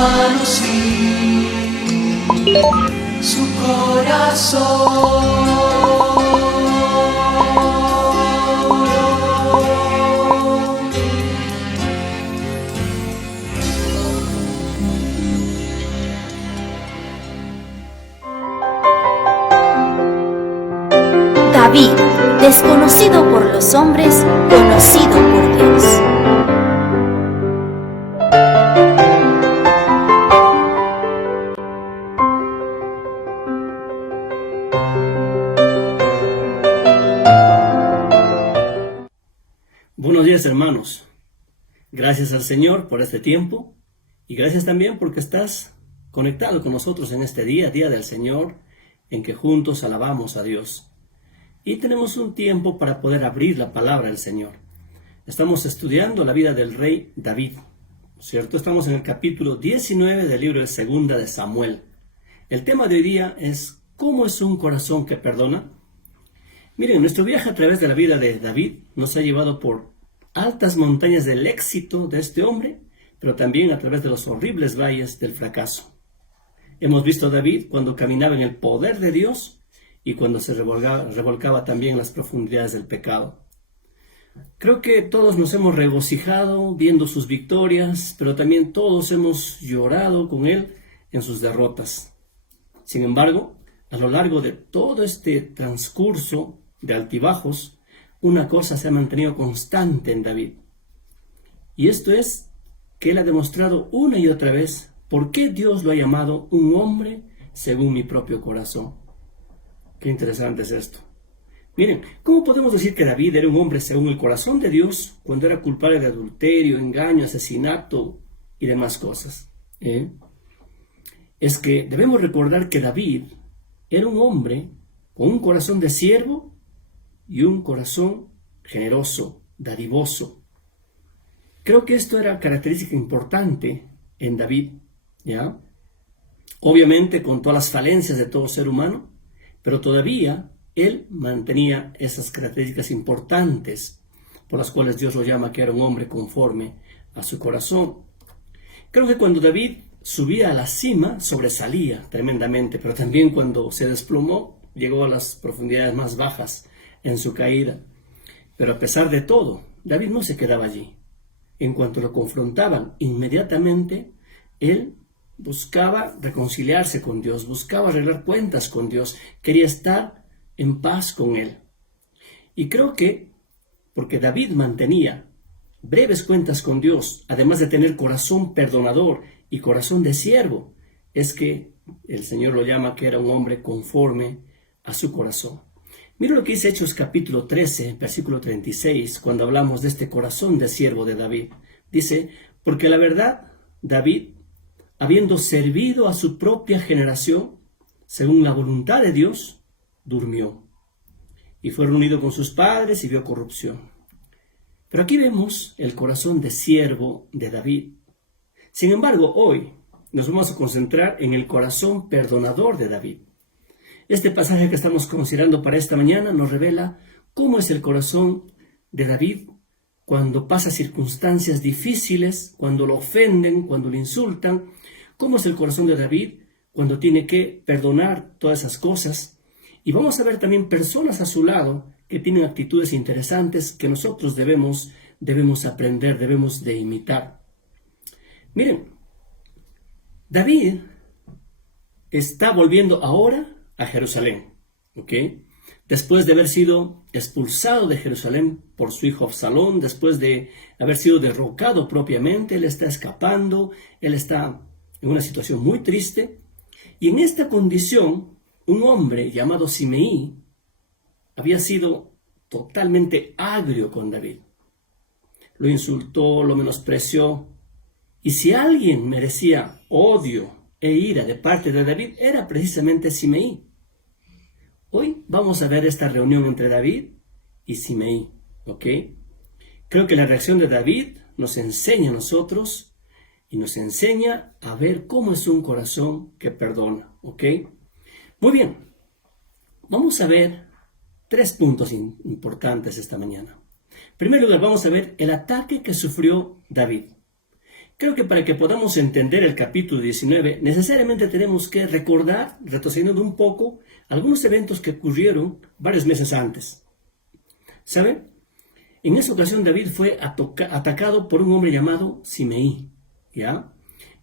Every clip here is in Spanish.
manos vi su corazón. David, desconocido por los hombres, conocido por Dios. Buenos días, hermanos. Gracias al Señor por este tiempo y gracias también porque estás conectado con nosotros en este día del Señor, en que juntos alabamos a Dios. Y tenemos un tiempo para poder abrir la palabra del Señor. Estamos estudiando la vida del rey David, ¿cierto? Estamos en el capítulo 19 del libro de Segunda de Samuel. El tema de hoy día es ¿cómo es un corazón que perdona? Miren, nuestro viaje a través de la vida de David nos ha llevado por altas montañas del éxito de este hombre, pero también a través de los horribles valles del fracaso. Hemos visto a David cuando caminaba en el poder de Dios y cuando se revolcaba también en las profundidades del pecado. Creo que todos nos hemos regocijado viendo sus victorias, pero también todos hemos llorado con él en sus derrotas. Sin embargo, a lo largo de todo este transcurso de altibajos, una cosa se ha mantenido constante en David. Y esto es que él ha demostrado una y otra vez por qué Dios lo ha llamado un hombre según mi propio corazón. Qué interesante es esto. Miren, ¿cómo podemos decir que David era un hombre según el corazón de Dios cuando era culpable de adulterio, engaño, asesinato y demás cosas? Es que debemos recordar que David era un hombre con un corazón de siervo y un corazón generoso, dadivoso. Creo que esto era característica importante en David, ¿ya? Obviamente con todas las falencias de todo ser humano, pero todavía él mantenía esas características importantes por las cuales Dios lo llama que era un hombre conforme a su corazón. Creo que cuando David subía a la cima sobresalía tremendamente, pero también cuando se desplomó llegó a las profundidades más bajas en su caída. Pero a pesar de todo, David no se quedaba allí. En cuanto lo confrontaban, inmediatamente él buscaba reconciliarse con Dios, buscaba arreglar cuentas con Dios, quería estar en paz con él. Y creo que porque David mantenía breves cuentas con Dios, además de tener corazón perdonador y corazón de siervo, es que el Señor lo llama que era un hombre conforme a su corazón. Mira lo que dice Hechos capítulo 13, versículo 36, cuando hablamos de este corazón de siervo de David. Dice, porque la verdad, David, habiendo servido a su propia generación, según la voluntad de Dios, durmió. Y fue reunido con sus padres y vio corrupción. Pero aquí vemos el corazón de siervo de David. Sin embargo, hoy nos vamos a concentrar en el corazón perdonador de David. Este pasaje que estamos considerando para esta mañana nos revela cómo es el corazón de David cuando pasa circunstancias difíciles, cuando lo ofenden, cuando lo insultan. Cómo es el corazón de David cuando tiene que perdonar todas esas cosas. Y vamos a ver también personas a su lado que tienen actitudes interesantes que nosotros debemos aprender, debemos de imitar. Miren, David está volviendo ahora a Jerusalén, ¿ok? Después de haber sido expulsado de Jerusalén por su hijo Absalón, después de haber sido derrocado propiamente, él está escapando, él está en una situación muy triste, y en esta condición, un hombre llamado Simeí había sido totalmente agrio con David. Lo insultó, lo menospreció, y si alguien merecía odio e ira de parte de David, era precisamente Simeí. Hoy vamos a ver esta reunión entre David y Simeí, ¿ok? Creo que la reacción de David nos enseña a nosotros y nos enseña a ver cómo es un corazón que perdona, ¿ok? Muy bien, vamos a ver 3 puntos importantes esta mañana. En primer lugar, vamos a ver el ataque que sufrió David. Creo que para que podamos entender el capítulo 19, necesariamente tenemos que recordar, retrocediendo un poco, algunos eventos que ocurrieron varios meses antes. ¿Saben? En esa ocasión David fue atacado por un hombre llamado Simeí. ¿Ya?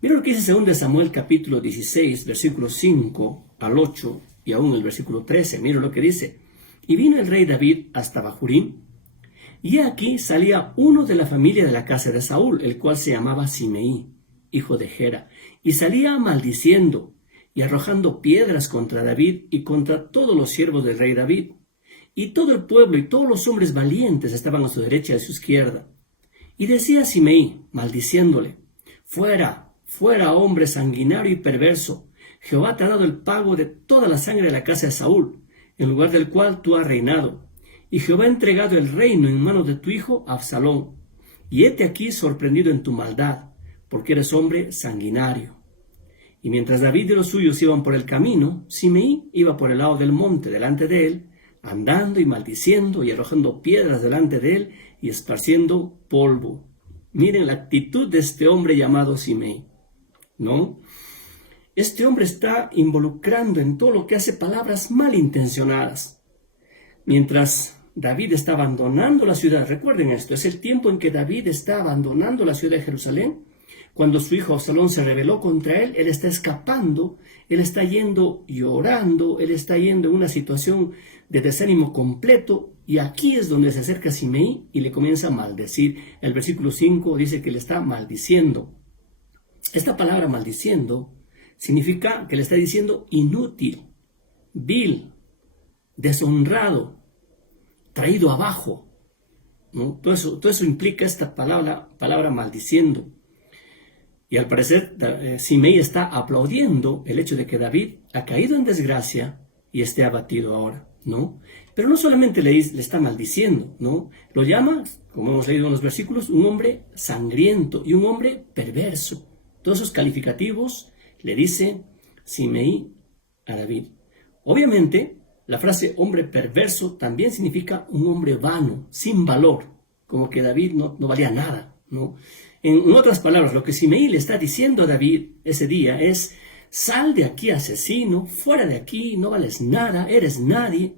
Mira lo que dice 2 Samuel capítulo 16, versículos 5 al 8 y aún el versículo 13. Mira lo que dice. Y vino el rey David hasta Bahurim, y aquí salía uno de la familia de la casa de Saúl, el cual se llamaba Simeí, hijo de Gera, y salía maldiciendo y arrojando piedras contra David y contra todos los siervos del rey David. Y todo el pueblo y todos los hombres valientes estaban a su derecha y a su izquierda. Y decía Simeí, maldiciéndole, fuera, fuera, hombre sanguinario y perverso. Jehová te ha dado el pago de toda la sangre de la casa de Saúl, en lugar del cual tú has reinado. Y Jehová ha entregado el reino en manos de tu hijo Absalón. Y hete aquí sorprendido en tu maldad, porque eres hombre sanguinario. Y mientras David y los suyos iban por el camino, Simeí iba por el lado del monte delante de él, andando y maldiciendo y arrojando piedras delante de él y esparciendo polvo. Miren la actitud de este hombre llamado Simeí, ¿no? Este hombre está involucrando en todo lo que hace palabras malintencionadas. Mientras David está abandonando la ciudad, recuerden esto, es el tiempo en que David está abandonando la ciudad de Jerusalén. Cuando su hijo Absalón se rebeló contra él, él está escapando, él está yendo llorando, él está yendo en una situación de desánimo completo, y aquí es donde se acerca Simeí y le comienza a maldecir. El versículo 5 dice que le está maldiciendo. Esta palabra maldiciendo significa que le está diciendo inútil, vil, deshonrado, traído abajo, ¿no? Todo eso implica esta palabra maldiciendo. Y al parecer Simeí está aplaudiendo el hecho de que David ha caído en desgracia y esté abatido ahora, ¿no? Pero no solamente le está maldiciendo, ¿no? Lo llama, como hemos leído en los versículos, un hombre sangriento y un hombre perverso. Todos esos calificativos le dice Simeí a David. Obviamente, la frase hombre perverso también significa un hombre vano, sin valor, como que David no valía nada, ¿no? En otras palabras, lo que Simeí le está diciendo a David ese día es: sal de aquí, asesino, fuera de aquí, no vales nada, eres nadie.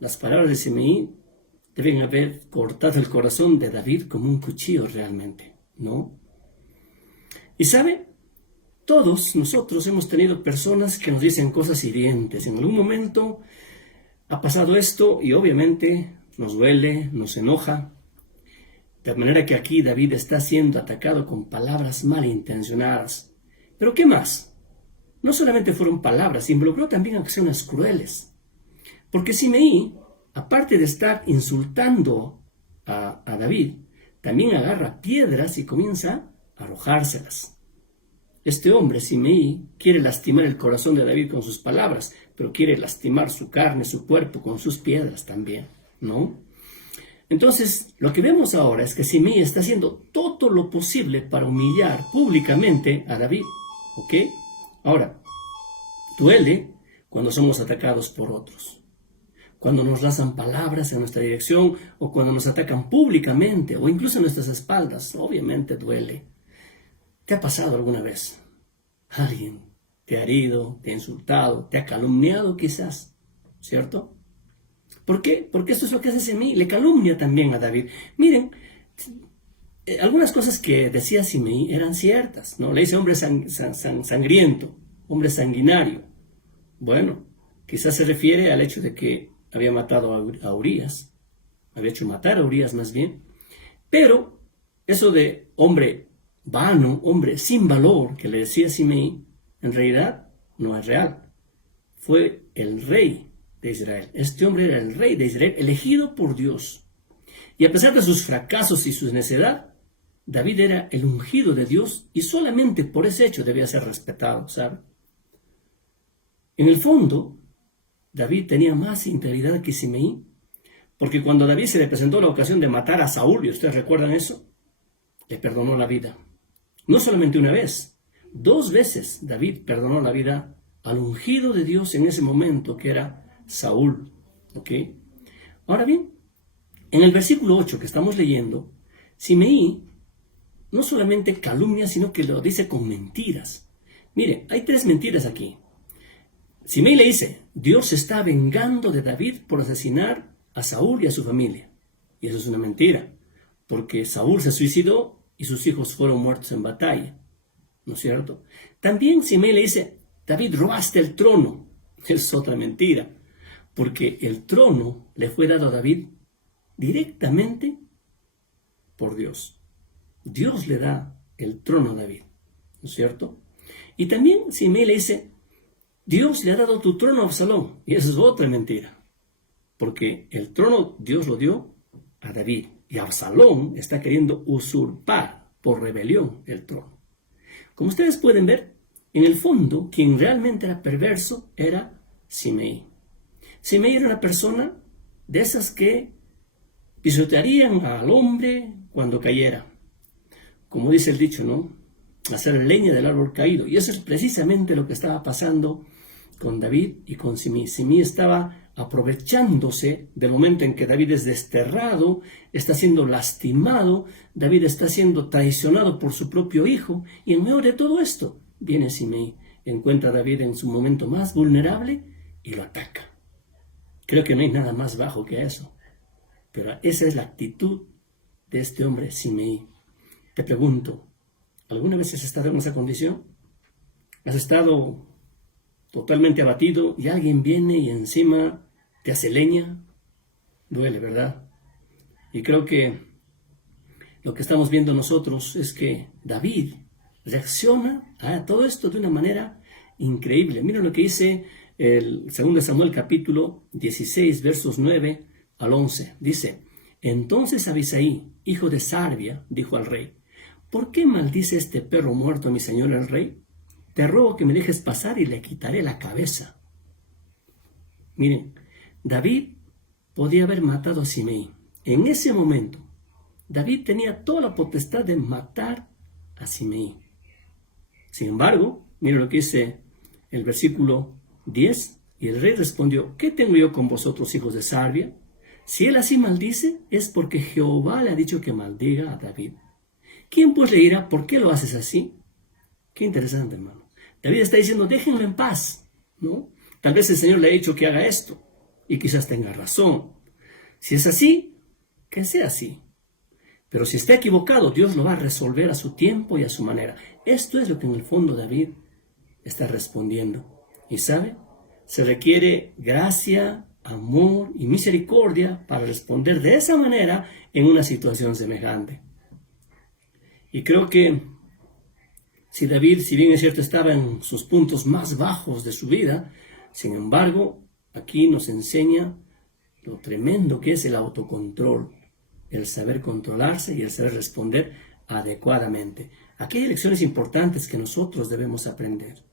Las palabras de Simeí deben haber cortado el corazón de David como un cuchillo realmente, ¿no? Y ¿sabe? Todos nosotros hemos tenido personas que nos dicen cosas hirientes. En algún momento ha pasado esto y obviamente nos duele, nos enoja. De manera que aquí David está siendo atacado con palabras malintencionadas. ¿Pero qué más? No solamente fueron palabras, involucró también acciones crueles. Porque Simeí, aparte de estar insultando a David, también agarra piedras y comienza a arrojárselas. Este hombre, Simeí, quiere lastimar el corazón de David con sus palabras, pero quiere lastimar su carne, su cuerpo, con sus piedras también, ¿no? Entonces, lo que vemos ahora es que Simeí está haciendo todo lo posible para humillar públicamente a David, ¿ok? Ahora, duele cuando somos atacados por otros, cuando nos lanzan palabras en nuestra dirección o cuando nos atacan públicamente o incluso en nuestras espaldas. Obviamente duele. ¿Te ha pasado alguna vez? Alguien te ha herido, te ha insultado, te ha calumniado quizás, ¿cierto? ¿Por qué? Porque esto es lo que hace Simeí, le calumnia también a David. Miren, algunas cosas que decía Simeí eran ciertas, ¿no? Le dice hombre sangriento, hombre sanguinario. Bueno, quizás se refiere al hecho de que había matado a Urías, había hecho matar a Urías más bien, pero eso de hombre vano, hombre sin valor, que le decía Simeí, en realidad no es real. Fue el rey de Israel. Este hombre era el rey de Israel, elegido por Dios. Y a pesar de sus fracasos y su necedad, David era el ungido de Dios y solamente por ese hecho debía ser respetado, ¿sabe? En el fondo, David tenía más integridad que Simeí, porque cuando a David se le presentó la ocasión de matar a Saúl, y ustedes recuerdan eso, le perdonó la vida. No solamente una vez, 2 veces David perdonó la vida al ungido de Dios en ese momento, que era Saúl. ¿Ok? Ahora bien, en el versículo 8 que estamos leyendo, Simeí no solamente calumnia, sino que lo dice con mentiras. Mire, hay 3 mentiras aquí. Simei le dice, Dios se está vengando de David por asesinar a Saúl y a su familia. Y eso es una mentira, porque Saúl se suicidó y sus hijos fueron muertos en batalla. ¿No es cierto? También Simei le dice, David, robaste el trono. Es otra mentira, porque el trono le fue dado a David directamente por Dios. Dios le da el trono a David, ¿no es cierto? Y también Simei le dice, Dios le ha dado tu trono a Absalón. Y eso es otra mentira, porque el trono Dios lo dio a David. Y Absalón está queriendo usurpar por rebelión el trono. Como ustedes pueden ver, en el fondo, quien realmente era perverso era Simei. Simei era una persona de esas que pisotearían al hombre cuando cayera. Como dice el dicho, ¿no? Hacer leña del árbol caído. Y eso es precisamente lo que estaba pasando con David y con Simei. Simei estaba aprovechándose del momento en que David es desterrado, está siendo lastimado, David está siendo traicionado por su propio hijo, y en medio de todo esto viene Simei, encuentra a David en su momento más vulnerable y lo ataca. Creo que no hay nada más bajo que eso, pero esa es la actitud de este hombre Simei. Te pregunto, ¿alguna vez has estado en esa condición? ¿Has estado totalmente abatido y alguien viene y encima te hace leña? Duele, ¿verdad? Y creo que lo que estamos viendo nosotros es que David reacciona a todo esto de una manera increíble. Mira lo que dice el 2 Samuel capítulo 16, versos 9 al 11. Dice, entonces Abisai, hijo de Sarbia, dijo al rey, ¿por qué maldice este perro muerto a mi señor el rey? Te ruego que me dejes pasar y le quitaré la cabeza. Miren, David podía haber matado a Simei. En ese momento, David tenía toda la potestad de matar a Simei. Sin embargo, miren lo que dice el versículo 10. Y el rey respondió, ¿qué tengo yo con vosotros, hijos de Sarbia? Si él así maldice, es porque Jehová le ha dicho que maldiga a David. ¿Quién pues le dirá, por qué lo haces así? Qué interesante, hermano. David está diciendo, déjenlo en paz, ¿no? Tal vez el Señor le ha dicho que haga esto, y quizás tenga razón. Si es así, que sea así. Pero si está equivocado, Dios lo va a resolver a su tiempo y a su manera. Esto es lo que en el fondo David está respondiendo. ¿Y sabe? Se requiere gracia, amor y misericordia para responder de esa manera en una situación semejante. Y creo que si David, si bien es cierto, estaba en sus puntos más bajos de su vida, sin embargo, aquí nos enseña lo tremendo que es el autocontrol, el saber controlarse y el saber responder adecuadamente. Aquí hay lecciones importantes que nosotros debemos aprender.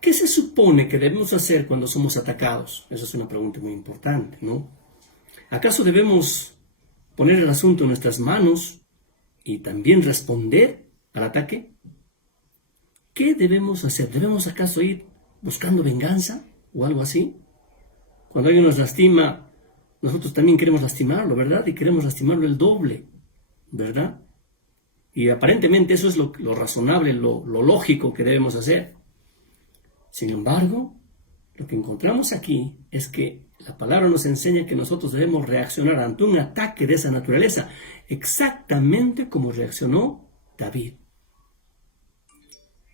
¿Qué se supone que debemos hacer cuando somos atacados? Esa es una pregunta muy importante, ¿no? ¿Acaso debemos poner el asunto en nuestras manos y también responder al ataque? ¿Qué debemos hacer? ¿Debemos acaso ir buscando venganza o algo así? Cuando alguien nos lastima, nosotros también queremos lastimarlo, ¿verdad? Y queremos lastimarlo el doble, ¿verdad? Y aparentemente eso es lo razonable, lo lógico que debemos hacer. Sin embargo, lo que encontramos aquí es que la palabra nos enseña que nosotros debemos reaccionar ante un ataque de esa naturaleza, exactamente como reaccionó David.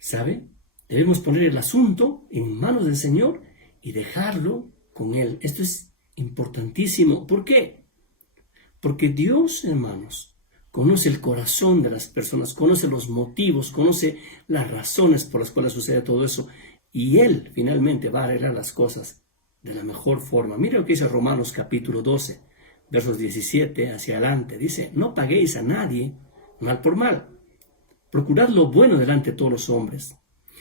¿Sabe? Debemos poner el asunto en manos del Señor y dejarlo con Él. Esto es importantísimo. ¿Por qué? Porque Dios, hermanos, conoce el corazón de las personas, conoce los motivos, conoce las razones por las cuales sucede todo eso. Y Él finalmente va a arreglar las cosas de la mejor forma. Mira lo que dice Romanos capítulo 12, versos 17 hacia adelante. Dice, no paguéis a nadie mal por mal. Procurad lo bueno delante de todos los hombres.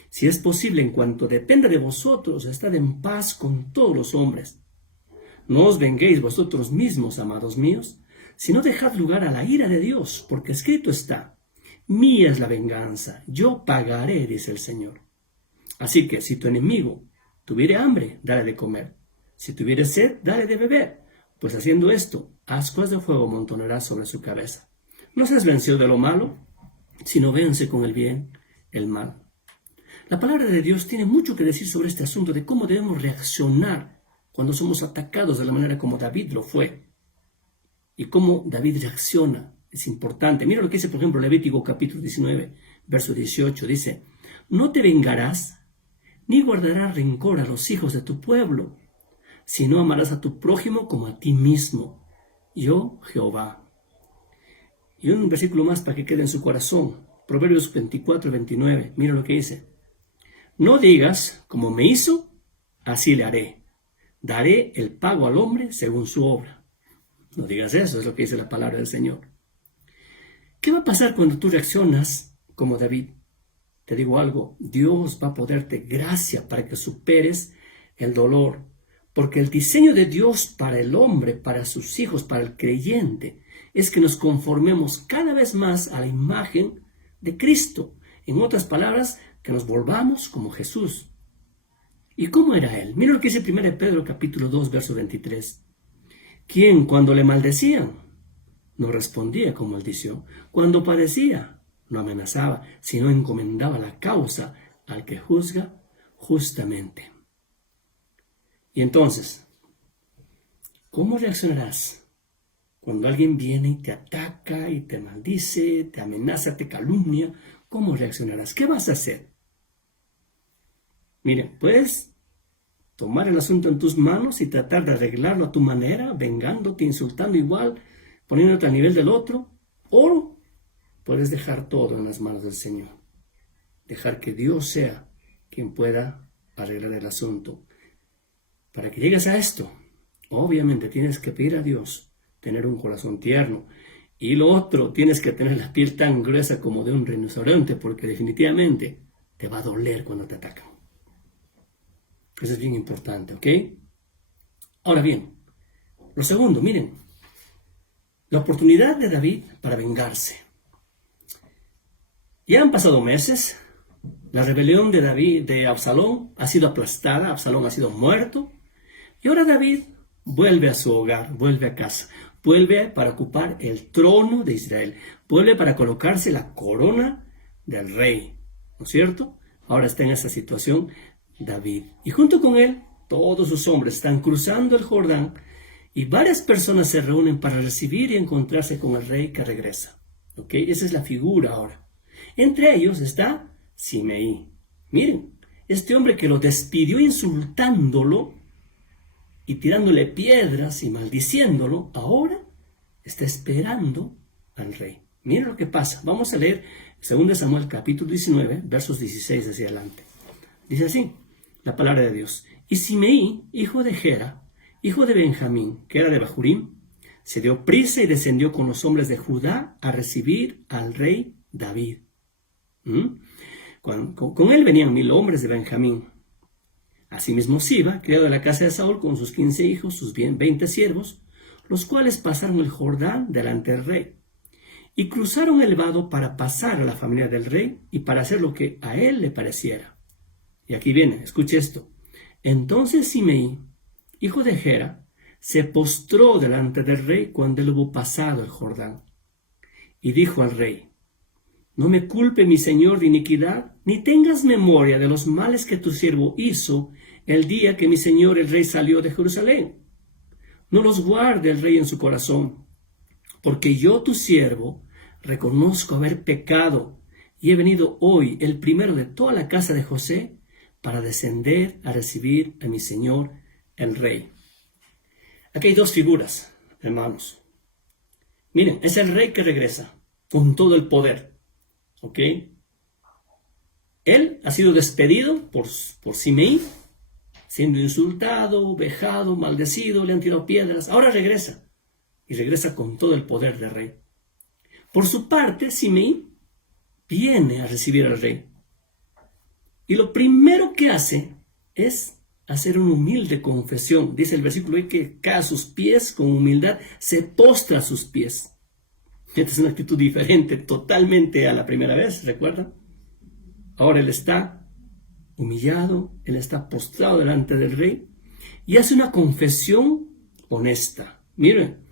Si es posible, en cuanto dependa de vosotros, estad en paz con todos los hombres. No os venguéis vosotros mismos, amados míos, sino dejad lugar a la ira de Dios, porque escrito está, mía es la venganza, yo pagaré, dice el Señor. Así que si tu enemigo tuviere hambre, dale de comer. Si tuviere sed, dale de beber. Pues haciendo esto, ascuas de fuego amontonarás sobre su cabeza. ¿No seas vencido de lo malo? sino vence con el bien el mal. La palabra de Dios tiene mucho que decir sobre este asunto de cómo debemos reaccionar cuando somos atacados de la manera como David lo fue. Y cómo David reacciona es importante. Mira lo que dice, por ejemplo, Levítico capítulo 19, verso 18. Dice, no te vengarás, ni guardarás rencor a los hijos de tu pueblo, sino amarás a tu prójimo como a ti mismo. Yo, Jehová. Y un versículo más para que quede en su corazón. Proverbios 24, 29. Mira lo que dice. No digas, como me hizo, así le haré. Daré el pago al hombre según su obra. No digas eso, es lo que dice la palabra del Señor. ¿Qué va a pasar cuando tú reaccionas como David? Te digo algo, Dios va a poderte gracia para que superes el dolor. Porque el diseño de Dios para el hombre, para sus hijos, para el creyente, es que nos conformemos cada vez más a la imagen de Cristo. En otras palabras, que nos volvamos como Jesús. ¿Y cómo era Él? Mira lo que dice 1 Pedro capítulo 2, verso 23. Quien cuando le maldecían, no respondía con maldición. Cuando padecía, no amenazaba, sino encomendaba la causa al que juzga justamente. Y entonces, ¿cómo reaccionarás cuando alguien viene y te ataca y te maldice, te amenaza, te calumnia? ¿Cómo reaccionarás? ¿Qué vas a hacer? Miren, puedes tomar el asunto en tus manos y tratar de arreglarlo a tu manera, vengándote, insultando igual, poniéndote al nivel del otro, o puedes dejar todo en las manos del Señor. Dejar que Dios sea quien pueda arreglar el asunto. Para que llegues a esto, obviamente tienes que pedir a Dios tener un corazón tierno. Y lo otro, tienes que tener la piel tan gruesa como de un rinoceronte, porque definitivamente te va a doler cuando te atacan. Eso es bien importante, ¿ok? Ahora bien, lo segundo, miren, la oportunidad de David para vengarse. Ya han pasado meses, la rebelión de Absalón ha sido aplastada, Absalón ha sido muerto, y ahora David vuelve a su hogar, vuelve a casa, vuelve para ocupar el trono de Israel, vuelve para colocarse la corona del rey, ¿no es cierto? Ahora está en esa situación David. Y junto con él, todos sus hombres están cruzando el Jordán y varias personas se reúnen para recibir y encontrarse con el rey que regresa. ¿Ok? Esa es la figura ahora. Entre ellos está Simeí. Miren, este hombre que lo despidió insultándolo y tirándole piedras y maldiciéndolo, ahora está esperando al rey. Miren lo que pasa. Vamos a leer 2 Samuel capítulo 19, versos 16 hacia adelante. Dice así, la palabra de Dios. Y Simeí, hijo de Gera, hijo de Benjamín, que era de Bahurim, se dio prisa y descendió con los hombres de Judá a recibir al rey David. Con él venían 1000 hombres de Benjamín. Asimismo Siba, criado de la casa de Saúl, con sus 15 hijos, sus 20 siervos, los cuales pasaron el Jordán delante del rey, y cruzaron el vado para pasar a la familia del rey y para hacer lo que a él le pareciera. Y aquí viene, escuche esto. Entonces Simeí, hijo de Gera, se postró delante del rey cuando él hubo pasado el Jordán, y dijo al rey, no me culpe mi señor de iniquidad, ni tengas memoria de los males que tu siervo hizo el día que mi señor el rey salió de Jerusalén. No los guarde el rey en su corazón, porque yo, tu siervo, reconozco haber pecado, y he venido hoy, el primero de toda la casa de José, para descender a recibir a mi señor el rey. Aquí hay dos figuras, hermanos. Miren, es el rey que regresa con todo el poder. ¿Ok? Él ha sido despedido por Simeí, siendo insultado, vejado, maldecido, le han tirado piedras. Ahora regresa, y regresa con todo el poder del rey. Por su parte, Simeí viene a recibir al rey. Y lo primero que hace es hacer una humilde confesión. Dice el versículo ahí que cae a sus pies con humildad, se postra a sus pies. Esta es una actitud diferente totalmente a la primera vez, ¿recuerdan? Ahora él está humillado, él está postrado delante del rey y hace una confesión honesta. Miren,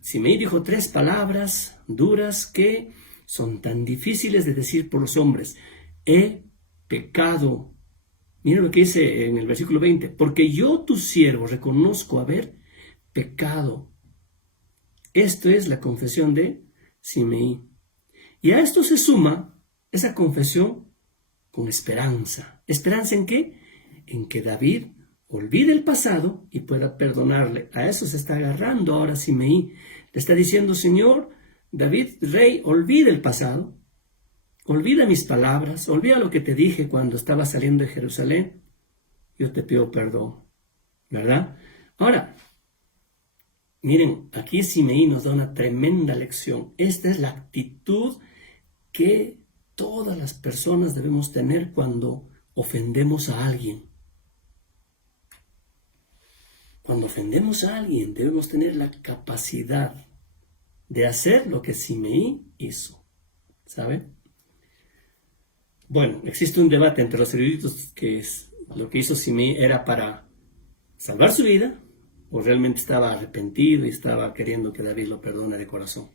Simeí dijo 3 palabras duras que son tan difíciles de decir por los hombres. He pecado. Mira lo que dice en el versículo 20. Porque yo, tu siervo, reconozco haber pecado. Esto es la confesión de Simeí. Y a esto se suma esa confesión con esperanza. ¿Esperanza en qué? En que David olvide el pasado y pueda perdonarle. A eso se está agarrando ahora Simeí. Le está diciendo, Señor, David, rey, olvida el pasado. Olvida mis palabras. Olvida lo que te dije cuando estaba saliendo de Jerusalén. Yo te pido perdón. ¿Verdad? Ahora, miren, aquí Simeí nos da una tremenda lección. Esta es la actitud que todas las personas debemos tener cuando ofendemos a alguien. Cuando ofendemos a alguien, debemos tener la capacidad de hacer lo que Simeí hizo. ¿Sabe? Bueno, existe un debate entre los eruditos que lo que hizo Simeí era para salvar su vida o realmente estaba arrepentido y estaba queriendo que David lo perdone de corazón.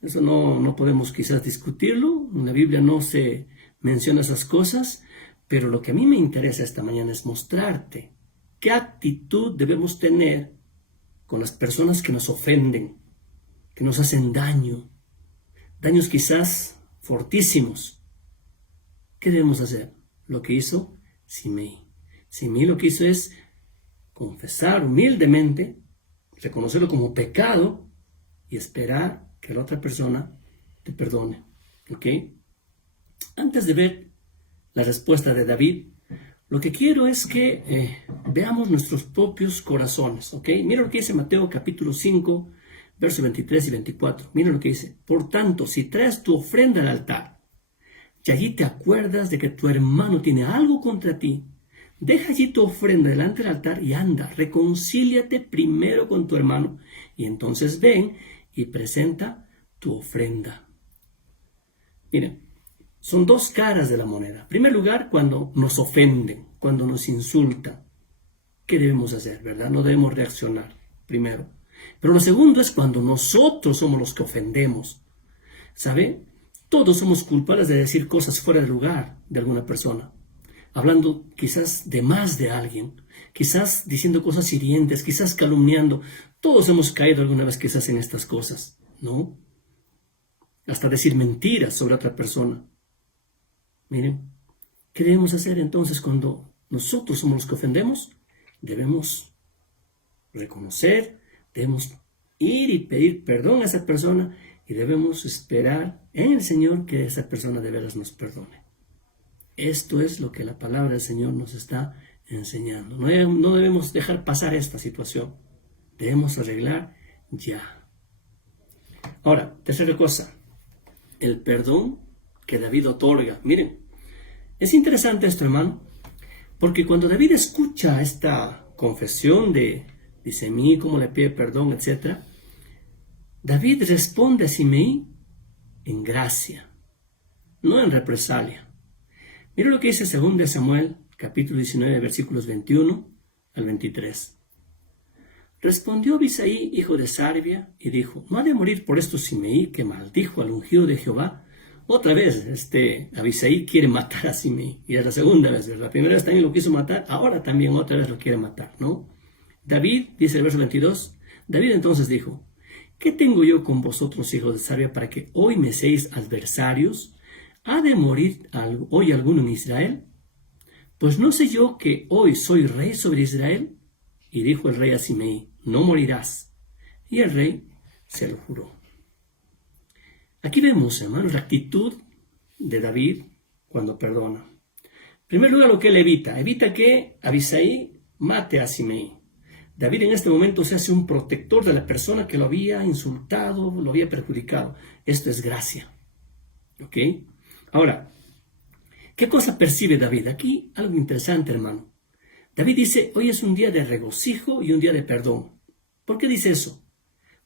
Eso no podemos quizás discutirlo. En la Biblia no se menciona esas cosas, pero lo que a mí me interesa esta mañana es mostrarte qué actitud debemos tener con las personas que nos ofenden, que nos hacen daño, daños quizás fortísimos. ¿Qué debemos hacer? Lo que hizo Simeí. Simeí lo que hizo es confesar humildemente, reconocerlo como pecado y esperar que la otra persona te perdone. ¿Ok? Antes de ver la respuesta de David, lo que quiero es que veamos nuestros propios corazones. ¿Ok? Mira lo que dice Mateo capítulo 5, versos 23 y 24. Mira lo que dice. Por tanto, si traes tu ofrenda al altar y allí te acuerdas de que tu hermano tiene algo contra ti, deja allí tu ofrenda delante del altar y anda, reconcíliate primero con tu hermano y entonces ven y presenta tu ofrenda. Miren, son dos caras de la moneda. En primer lugar, cuando nos ofenden, cuando nos insultan, ¿qué debemos hacer, verdad? No debemos reaccionar, primero. Pero lo segundo es cuando nosotros somos los que ofendemos. ¿Sabe? Todos somos culpables de decir cosas fuera de lugar de alguna persona. Hablando quizás de más de alguien, quizás diciendo cosas hirientes, quizás calumniando. Todos hemos caído alguna vez quizás en estas cosas, ¿no? Hasta decir mentiras sobre otra persona. Miren, ¿qué debemos hacer entonces cuando nosotros somos los que ofendemos? Debemos reconocer, debemos ir y pedir perdón a esa persona y debemos esperar en el Señor que esa persona de veras nos perdone. Esto es lo que la palabra del Señor nos está enseñando. No debemos dejar pasar esta situación. Debemos arreglar ya. Ahora, tercera cosa. El perdón que David otorga. Miren, es interesante esto, hermano, porque cuando David escucha esta confesión de Simeí, cómo le pide perdón, etc., David responde a Simeí en gracia, no en represalia. Mira lo que dice 2 Samuel, capítulo 19, versículos 21 al 23. Respondió Abisaí, hijo de Sarbia, y dijo, ¿no ha de morir por esto Simeí, que maldijo al ungido de Jehová? Otra vez, Abisaí quiere matar a Simeí, y es la segunda vez, ¿verdad? La primera vez también lo quiso matar, ahora también otra vez lo quiere matar, ¿no? David, dice el verso 22, David entonces dijo, ¿qué tengo yo con vosotros, hijos de Sarbia, para que hoy me seáis adversarios? ¿Ha de morir hoy alguno en Israel? Pues no sé yo que hoy soy rey sobre Israel. Y dijo el rey a Simeí, no morirás. Y el rey se lo juró. Aquí vemos, hermanos, la actitud de David cuando perdona. En primer lugar, lo que él evita que Abisaí mate a Simeí. David en este momento se hace un protector de la persona que lo había insultado, lo había perjudicado. Esto es gracia. ¿Ok? Ahora, ¿qué cosa percibe David? Aquí algo interesante, hermano. David dice, hoy es un día de regocijo y un día de perdón. ¿Por qué dice eso?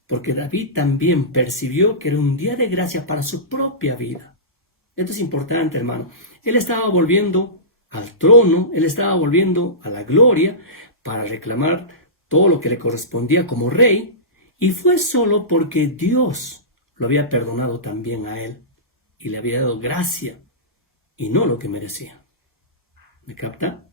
Porque David también percibió que era un día de gracia para su propia vida. Esto es importante, hermano. Él estaba volviendo al trono, él estaba volviendo a la gloria para reclamar todo lo que le correspondía como rey, y fue solo porque Dios lo había perdonado también a él. y le había dado gracia y no lo que merecía. ¿Me capta?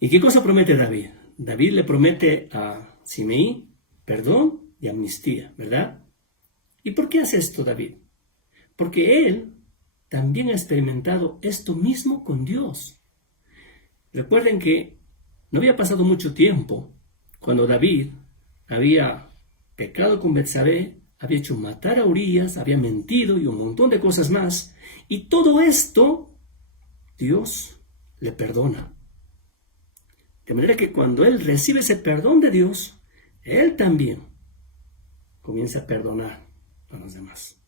¿Y qué cosa promete David? David le promete a Simeí perdón y amnistía, ¿verdad? ¿Y por qué hace esto David? Porque él también ha experimentado esto mismo con Dios. Recuerden que no había pasado mucho tiempo cuando David había pecado con Betsabé, había hecho matar a Urías, había mentido y un montón de cosas más. Y todo esto Dios le perdona. De manera que cuando él recibe ese perdón de Dios, él también comienza a perdonar a los demás.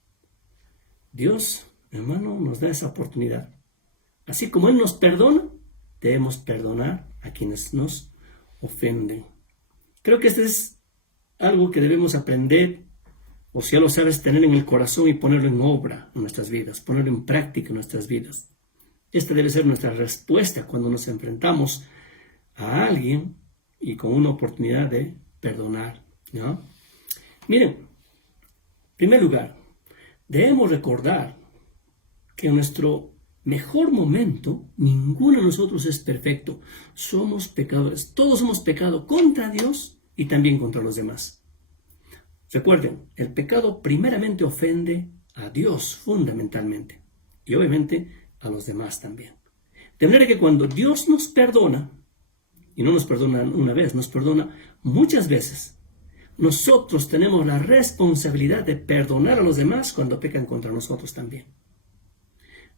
Dios, hermano, nos da esa oportunidad. Así como Él nos perdona, debemos perdonar a quienes nos ofenden. Creo que este es algo que debemos aprender, o si ya lo sabes, tener en el corazón y ponerlo en obra en nuestras vidas, ponerlo en práctica en nuestras vidas. Esta debe ser nuestra respuesta cuando nos enfrentamos a alguien y con una oportunidad de perdonar, ¿no? Miren, en primer lugar, debemos recordar que en nuestro mejor momento, ninguno de nosotros es perfecto. Somos pecadores. Todos hemos pecado contra Dios y también contra los demás. Recuerden, el pecado primeramente ofende a Dios fundamentalmente y obviamente a los demás también. De manera que cuando Dios nos perdona, y no nos perdona una vez, nos perdona muchas veces, nosotros tenemos la responsabilidad de perdonar a los demás cuando pecan contra nosotros también.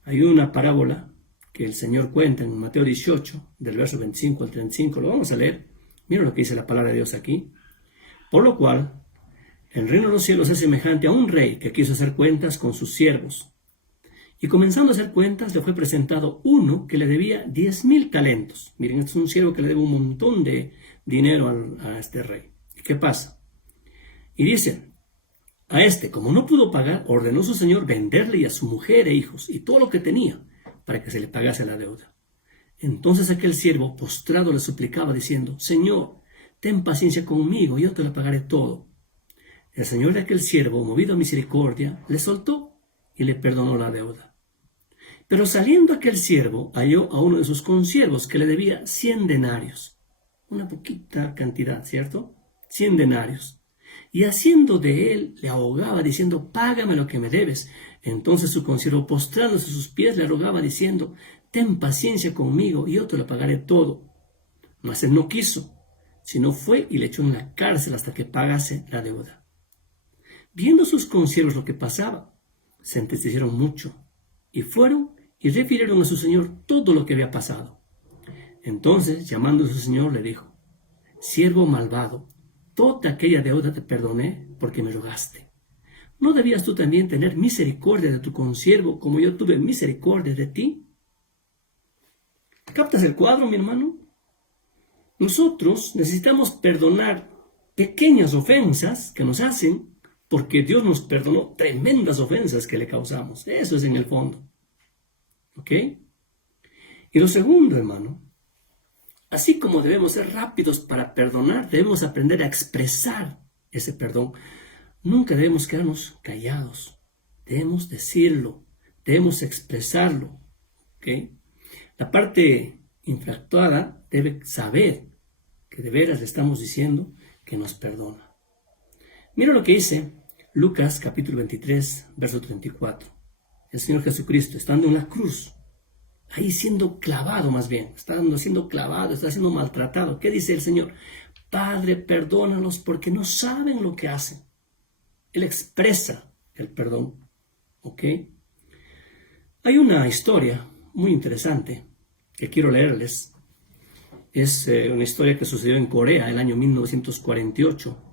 Hay una parábola que el Señor cuenta en Mateo 18, del verso 25 al 35. Lo vamos a leer. Miren lo que dice la palabra de Dios aquí. Por lo cual, el reino de los cielos es semejante a un rey que quiso hacer cuentas con sus siervos. Y comenzando a hacer cuentas, le fue presentado uno que le debía 10,000 talentos. Miren, este es un siervo que le debe un montón de dinero a este rey. ¿Y qué pasa? Y dice, a este, como no pudo pagar, ordenó su señor venderle y a su mujer e hijos y todo lo que tenía para que se le pagase la deuda. Entonces aquel siervo postrado le suplicaba diciendo, Señor, ten paciencia conmigo, yo te lo pagaré todo. El señor de aquel siervo, movido a misericordia, le soltó y le perdonó la deuda. Pero saliendo aquel siervo, halló a uno de sus consiervos que le debía 100 denarios. Una poquita cantidad, ¿cierto? 100 denarios. Y haciendo de él, le ahogaba, diciendo, págame lo que me debes. Entonces su consiervo, postrándose a sus pies, le rogaba, diciendo, ten paciencia conmigo, y yo te lo pagaré todo. Mas él no quiso, sino fue y le echó en la cárcel hasta que pagase la deuda. Viendo sus consiervos lo que pasaba, se entristecieron mucho, y fueron y refirieron a su señor todo lo que había pasado. Entonces, llamando a su señor, le dijo, siervo malvado, toda aquella deuda te perdoné porque me rogaste. ¿No debías tú también tener misericordia de tu consiervo como yo tuve misericordia de ti? ¿Captas el cuadro, mi hermano? Nosotros necesitamos perdonar pequeñas ofensas que nos hacen porque Dios nos perdonó tremendas ofensas que le causamos. Eso es en el fondo. ¿Ok? Y lo segundo, hermano, así como debemos ser rápidos para perdonar, debemos aprender a expresar ese perdón. Nunca debemos quedarnos callados. Debemos decirlo, debemos expresarlo. ¿Okay? La parte infractuada debe saber que de veras le estamos diciendo que nos perdona. Mira lo que dice Lucas capítulo 23, verso 34. El Señor Jesucristo, estando en la cruz, ahí siendo clavado más bien, estando siendo clavado, está siendo maltratado. ¿Qué dice el Señor? Padre, perdónalos porque no saben lo que hacen. Él expresa el perdón. ¿Ok? Hay una historia muy interesante que quiero leerles. Es una historia que sucedió en Corea el año 1948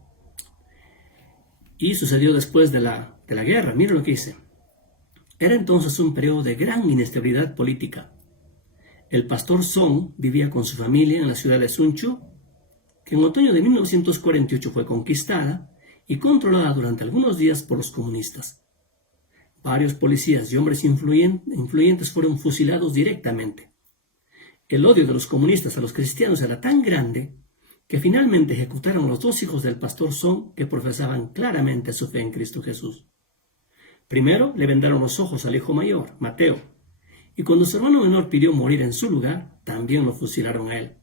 y sucedió después de la guerra. Miren lo que dice. Era entonces un periodo de gran inestabilidad política. El pastor Song vivía con su familia en la ciudad de Sunchu, que en otoño de 1948 fue conquistada y controlada durante algunos días por los comunistas. Varios policías y hombres influyentes fueron fusilados directamente. El odio de los comunistas a los cristianos era tan grande que finalmente ejecutaron a los 2 hijos del pastor Song que profesaban claramente su fe en Cristo Jesús. Primero le vendaron los ojos al hijo mayor, Mateo, y cuando su hermano menor pidió morir en su lugar, también lo fusilaron a él.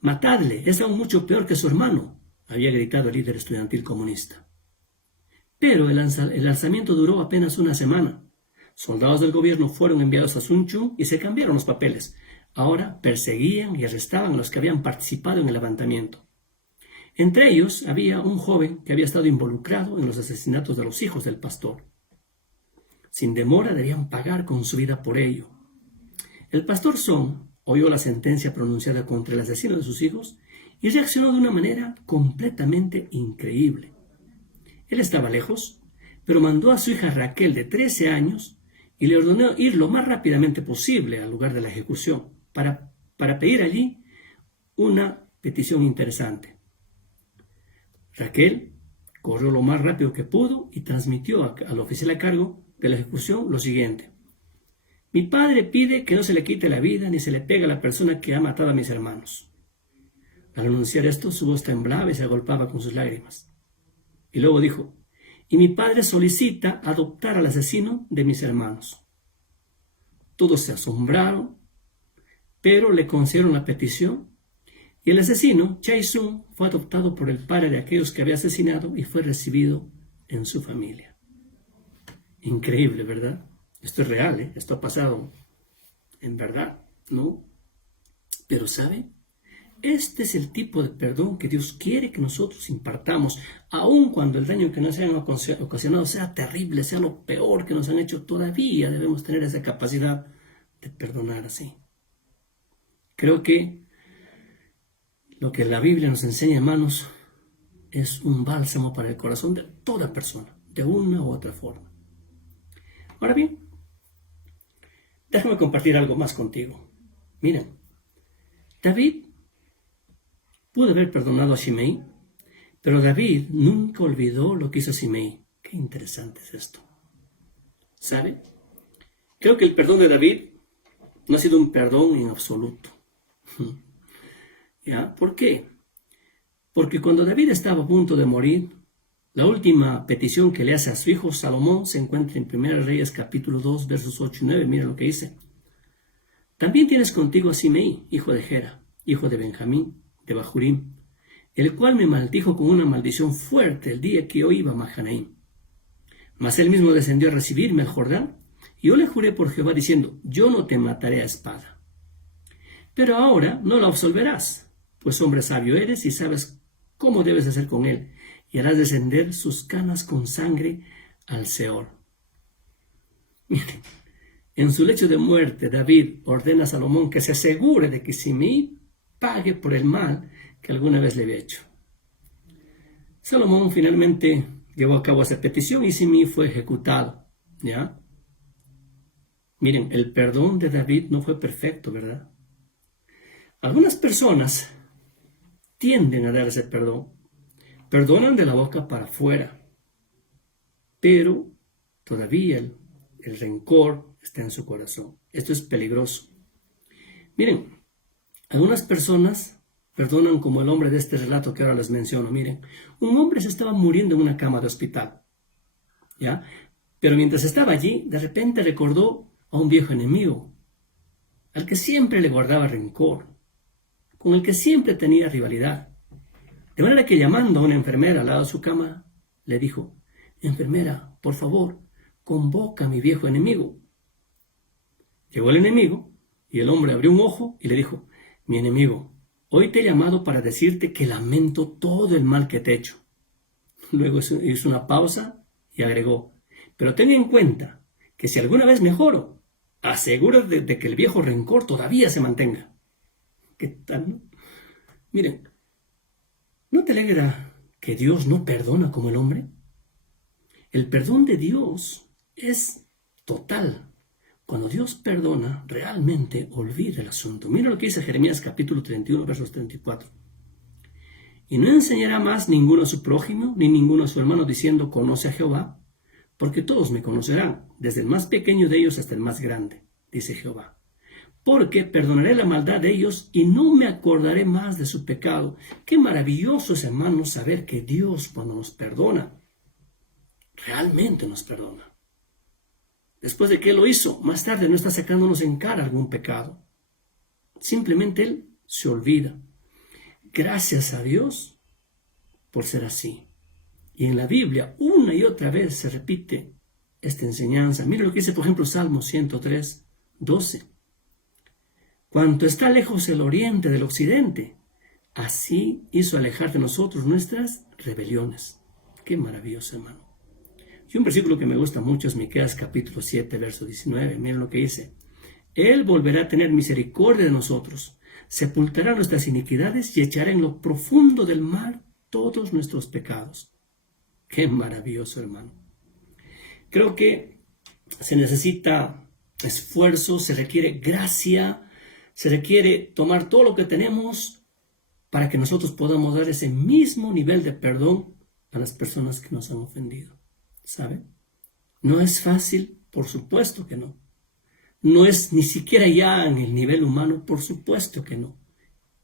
«Matadle, es aún mucho peor que su hermano», había gritado el líder estudiantil comunista. Pero el alzamiento duró apenas una semana. Soldados del gobierno fueron enviados a Sun Chun y se cambiaron los papeles. Ahora perseguían y arrestaban a los que habían participado en el levantamiento. Entre ellos había un joven que había estado involucrado en los asesinatos de los hijos del pastor. Sin demora debían pagar con su vida por ello. El pastor Song oyó la sentencia pronunciada contra el asesino de sus hijos y reaccionó de una manera completamente increíble. Él estaba lejos, pero mandó a su hija Raquel de 13 años y le ordenó ir lo más rápidamente posible al lugar de la ejecución para pedir allí una petición interesante. Raquel corrió lo más rápido que pudo y transmitió al oficial a cargo de la ejecución lo siguiente: «Mi padre pide que no se le quite la vida ni se le pegue a la persona que ha matado a mis hermanos». Al anunciar esto, su voz temblaba y se agolpaba con sus lágrimas. Y luego dijo: «Y mi padre solicita adoptar al asesino de mis hermanos». Todos se asombraron, pero le concedieron la petición, y el asesino, Chae Sung, fue adoptado por el padre de aquellos que había asesinado y fue recibido en su familia. Increíble, ¿verdad? Esto es real, ¿eh? Esto ha pasado en verdad, ¿no? Pero, ¿sabe? Este es el tipo de perdón que Dios quiere que nosotros impartamos, aun cuando el daño que nos hayan ocasionado sea terrible, sea lo peor que nos han hecho. Todavía debemos tener esa capacidad de perdonar así. Creo que lo que la Biblia nos enseña, hermanos, es un bálsamo para el corazón de toda persona, de una u otra forma. Ahora bien, déjame compartir algo más contigo. Miren, David pudo haber perdonado a Shimei, pero David nunca olvidó lo que hizo Shimei. Qué interesante es esto. ¿Sabe? Creo que el perdón de David no ha sido un perdón en absoluto. ¿Ya? ¿Por qué? Porque cuando David estaba a punto de morir, la última petición que le hace a su hijo Salomón se encuentra en 1 Reyes capítulo 2, versos 8 y 9. Mira lo que dice. «También tienes contigo a Simei, hijo de Gera, hijo de Benjamín, de Bahurim, el cual me maldijo con una maldición fuerte el día que yo iba a Mahanaim. Mas él mismo descendió a recibirme al Jordán, y yo le juré por Jehová diciendo: yo no te mataré a espada. Pero ahora no lo absolverás, pues hombre sabio eres y sabes cómo debes hacer con él, y harás descender sus canas con sangre al Seol». Miren, en su lecho de muerte, David ordena a Salomón que se asegure de que Simei pague por el mal que alguna vez le había hecho. Salomón finalmente llevó a cabo esa petición y Simei fue ejecutado. ¿Ya? Miren, el perdón de David no fue perfecto, ¿verdad? Algunas personas tienden a dar ese perdón. Perdonan de la boca para afuera, pero todavía el rencor está en su corazón. Esto es peligroso. Miren, algunas personas perdonan como el hombre de este relato que ahora les menciono. Miren, un hombre se estaba muriendo en una cama de hospital, ¿ya? Pero mientras estaba allí, de repente recordó a un viejo enemigo, al que siempre le guardaba rencor, con el que siempre tenía rivalidad. De manera que, llamando a una enfermera al lado de su cama, le dijo: «Enfermera, por favor, convoca a mi viejo enemigo». Llegó el enemigo y el hombre abrió un ojo y le dijo: «Mi enemigo, hoy te he llamado para decirte que lamento todo el mal que te he hecho». Luego hizo una pausa y agregó: «Pero ten en cuenta que si alguna vez mejoro, asegúrate de que el viejo rencor todavía se mantenga». ¿Qué tal, no? Miren, ¿no te alegra que Dios no perdona como el hombre? El perdón de Dios es total. Cuando Dios perdona, realmente olvida el asunto. Mira lo que dice Jeremías capítulo 31, versos 34. «Y no enseñará más ninguno a su prójimo, ni ninguno a su hermano, diciendo: conoce a Jehová, porque todos me conocerán, desde el más pequeño de ellos hasta el más grande, dice Jehová. Porque perdonaré la maldad de ellos y no me acordaré más de su pecado». Qué maravilloso es, hermanos, saber que Dios, cuando nos perdona, realmente nos perdona. después de que Él lo hizo, más tarde no está sacándonos en cara algún pecado. Simplemente Él se olvida. Gracias a Dios por ser así. Y en la Biblia, una y otra vez se repite esta enseñanza. Mira lo que dice, por ejemplo, Salmo 103, 12. Cuanto está lejos el oriente del occidente, así hizo alejar de nosotros nuestras rebeliones. Qué maravilloso, hermano. Y un versículo que me gusta mucho es Miqueas capítulo 7, verso 19. Miren lo que dice. Él volverá a tener misericordia de nosotros, sepultará nuestras iniquidades y echará en lo profundo del mar todos nuestros pecados. Qué maravilloso, hermano. Creo que se necesita esfuerzo, se requiere gracia, se requiere tomar todo lo que tenemos para que nosotros podamos dar ese mismo nivel de perdón a las personas que nos han ofendido. ¿Sabe? No es fácil, por supuesto que no. No es ni siquiera ya en el nivel humano, por supuesto que no.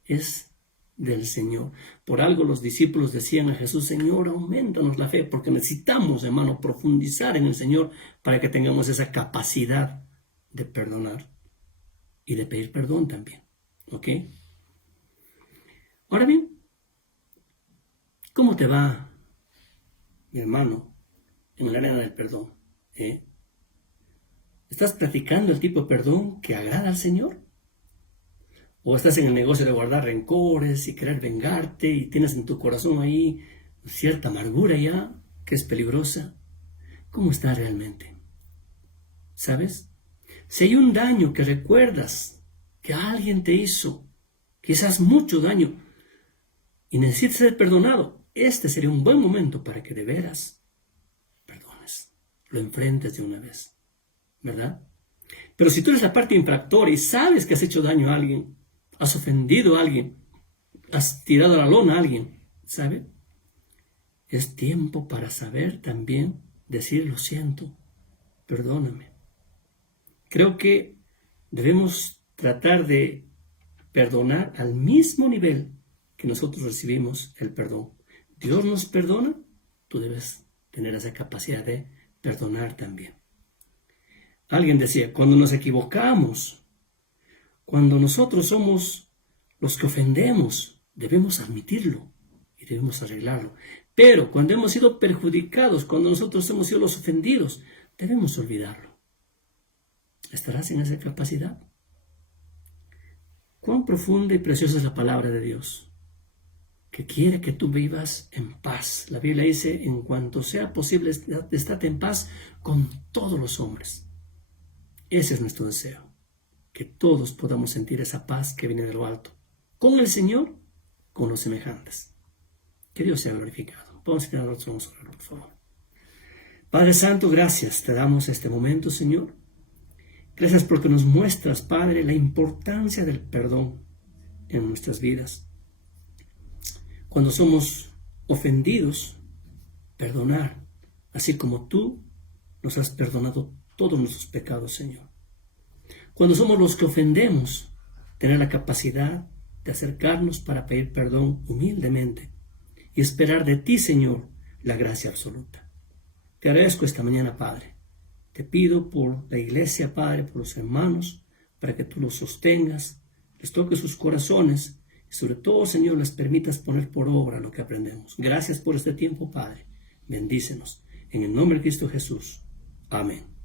Es del Señor. Por algo los discípulos decían a Jesús, Señor, aumentanos la fe, porque necesitamos, hermano, profundizar en el Señor para que tengamos esa capacidad de perdonar y de pedir perdón también. ¿Ok? Ahora bien, ¿cómo te va, mi hermano, en la arena del perdón? ¿Estás practicando el tipo de perdón que agrada al Señor? ¿O estás en el negocio de guardar rencores y querer vengarte y tienes en tu corazón ahí cierta amargura ya que es peligrosa? ¿Cómo estás realmente? ¿Sabes? Si hay un daño que recuerdas que alguien te hizo, quizás mucho daño, y necesitas ser perdonado, este sería un buen momento para que de veras perdones, lo enfrentes de una vez, ¿verdad? Pero si tú eres la parte infractora y sabes que has hecho daño a alguien, has ofendido a alguien, has tirado a la lona a alguien, ¿sabe? Es tiempo para saber también decir lo siento, perdóname. Creo que debemos tratar de perdonar al mismo nivel que nosotros recibimos el perdón. Dios nos perdona, tú debes tener esa capacidad de perdonar también. Alguien decía, cuando nos equivocamos, cuando nosotros somos los que ofendemos, debemos admitirlo y debemos arreglarlo. Pero cuando hemos sido perjudicados, cuando nosotros hemos sido los ofendidos, debemos olvidarlo. ¿Estarás en esa capacidad? Cuán profunda y preciosa es la palabra de Dios, que quiere que tú vivas en paz. La Biblia dice, en cuanto sea posible, estate en paz con todos los hombres. Ese es nuestro deseo, que todos podamos sentir esa paz que viene de lo alto, con el Señor, con los semejantes. Que Dios sea glorificado. Vamos a quedar nosotros, vamos a orar, por favor. Padre Santo, gracias te damos este momento, Señor. Gracias porque nos muestras, Padre, la importancia del perdón en nuestras vidas. Cuando somos ofendidos, perdonar, así como tú nos has perdonado todos nuestros pecados, Señor. Cuando somos los que ofendemos, tener la capacidad de acercarnos para pedir perdón humildemente y esperar de ti, Señor, la gracia absoluta. Te agradezco esta mañana, Padre. Te pido por la iglesia, Padre, por los hermanos, para que tú los sostengas, les toques sus corazones y sobre todo, Señor, les permitas poner por obra lo que aprendemos. Gracias por este tiempo, Padre. Bendícenos. En el nombre de Cristo Jesús. Amén.